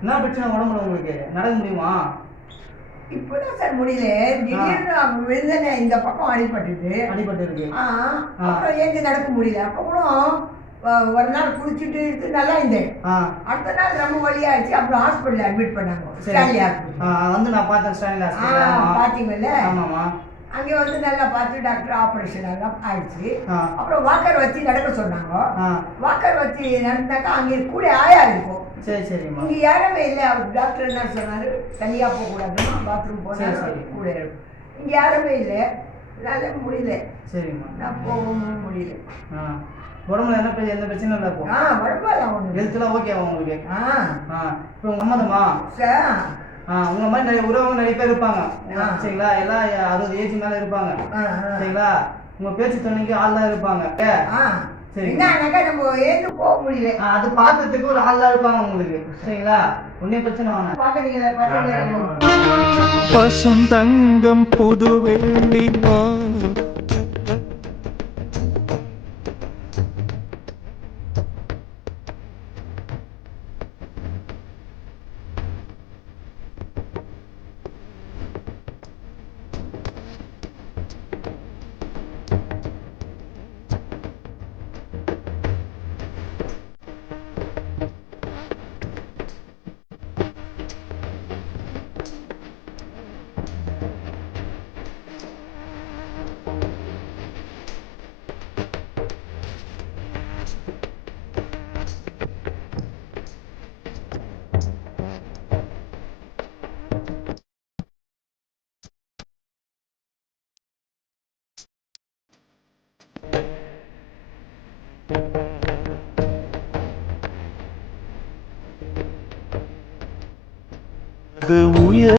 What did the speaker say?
என்ன பிரச்சனை உடம்புல உங்களுக்கு? நடக்க முடியுமா? இப்பதான் சார் முடியல. திடீர்னு விழுந்தனே இந்த பக்கம் அடிபட்டுட்டு. அடிபட்டு இருக்கு ஆ, அப்புறம் ஏஞ்சி நடக்க முடியல. அப்போ கூட ஒரு நாள் குளிச்சுட்டு இருந்து நல்லா இருந்தேன். அடுத்த நாள் ரொம்ப வழியாச்சு அப்புறம் ஹாஸ்பிட்டல் அட்மிட் பண்ணாங்க. ஸ்டான்லி ஹாஸ்பிட்டல் வந்து நான் பார்த்தேன். ஸ்டாலின் ஆ ஹாஸ்பிட்டல் பார்த்தீங்கல்ல? ஆமாம்மா. அங்கே வந்து நல்லா பார்த்து டாக்டர் ஆப்ரேஷன் எல்லாம் ஆயிடுச்சு. அப்புறம் வாக்கர் வச்சு நடக்க சொன்னாங்க. வாக்கர் வச்சு நடந்தாக்கா அங்கே கூட ஆயா இருக்கும் சரி சரிம்மா. இங்கே யாருமே இல்லை. அவர் டாக்டர் என்ன சொன்னாரு? தனியாக போகக்கூடாதுமா பாத்ரூம் சரி, போனால் சரி. கூட இருக்கும். இங்கே யாருமே இல்லை. என்னால் முடியல. சரிம்மா. நான் போகவும் முடியல. உடம்புல என்ன பிரச்சனை எந்த பிரச்சனையும் இல்லை இப்போ? ஆ வரப்பாலாம் ஒன்று ஹெல்த்லாம் ஓகேவா உங்களுக்கு? ஆ. ஆ. இப்போ உங்கள் அம்மாதம்மா சார். ஆ உங்களை மாதிரி நிறைய உறவுங்க நிறைய பேர் இருப்பாங்க. சரிங்களா? எல்லாம் அறுபது ஏஜ் மேலே இருப்பாங்க. சரிங்களா? உங்கள் பேச்சு துணைக்கு ஆள் தான் இருப்பாங்க. ஏ, ஆ. சரி. என்னன்னாக்கா நம்ம ஏந்து போக முடியல. அது பார்க்கறதுக்கு ஒரு ஆள் தான் இருப்பாங்க உங்களுக்கு. சரிங்களா? ஒன்றும் பிரச்சனை பார்க்குறீங்களா பசுந்தங்கம் புது வெள்ளிமா அது உயர்.